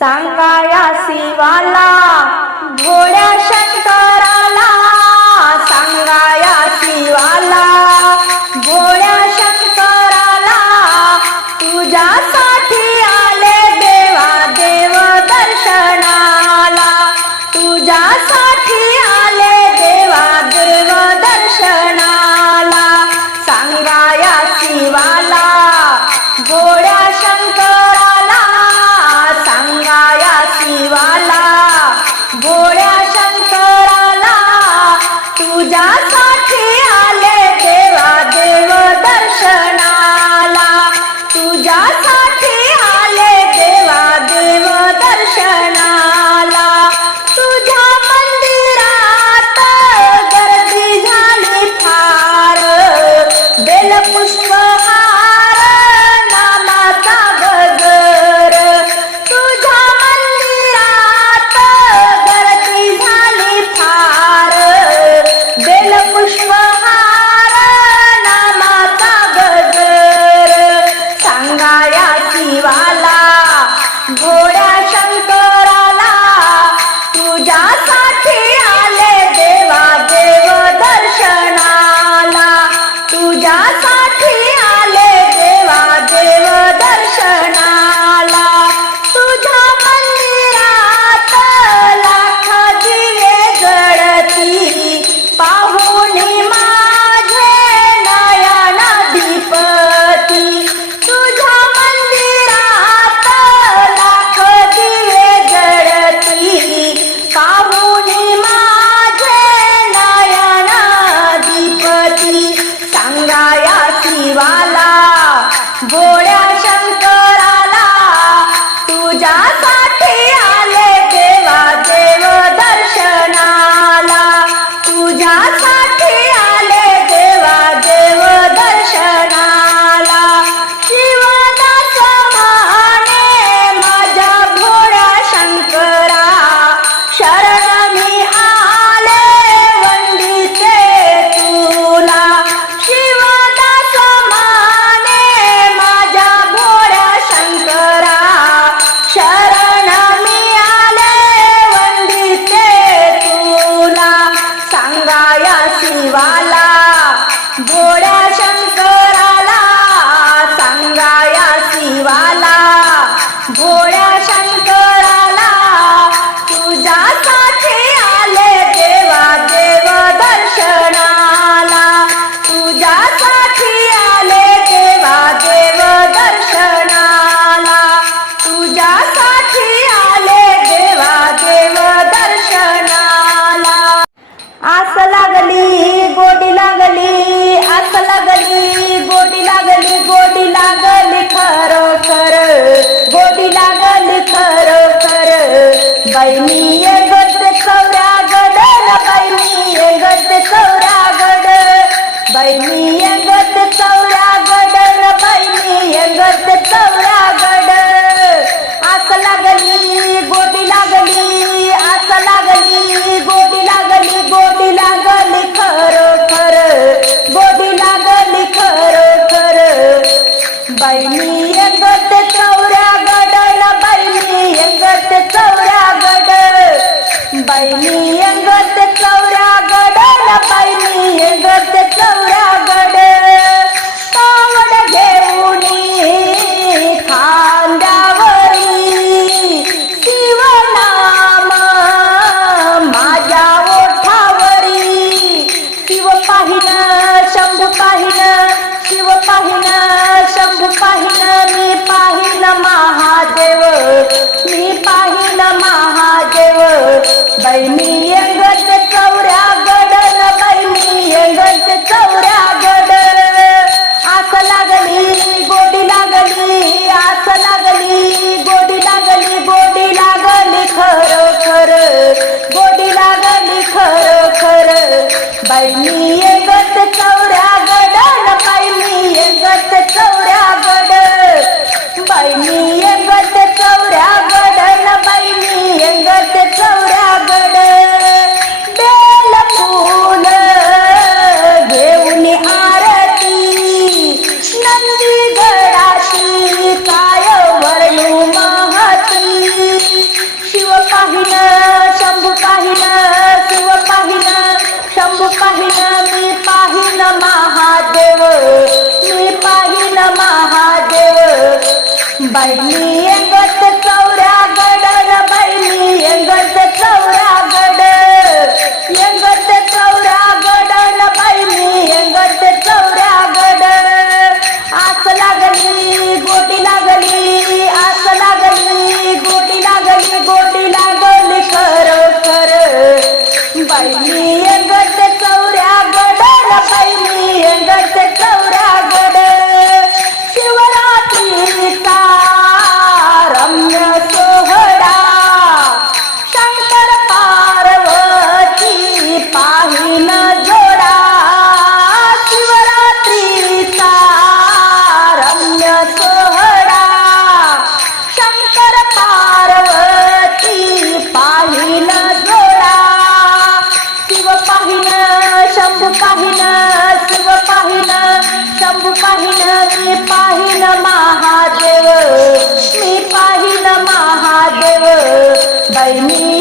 सांगाया शिवाला भोळ्या शंकराला. सांगाया शिवाला गद सौरा गड बाई मी गद सौरा गड बाई मी गद सौरा गड बाई मी गद. 뒤에 거 爱你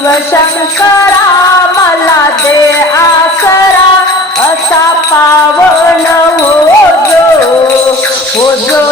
शिवशंकरा मला दे आसरा. असा पावन हो जो हो जो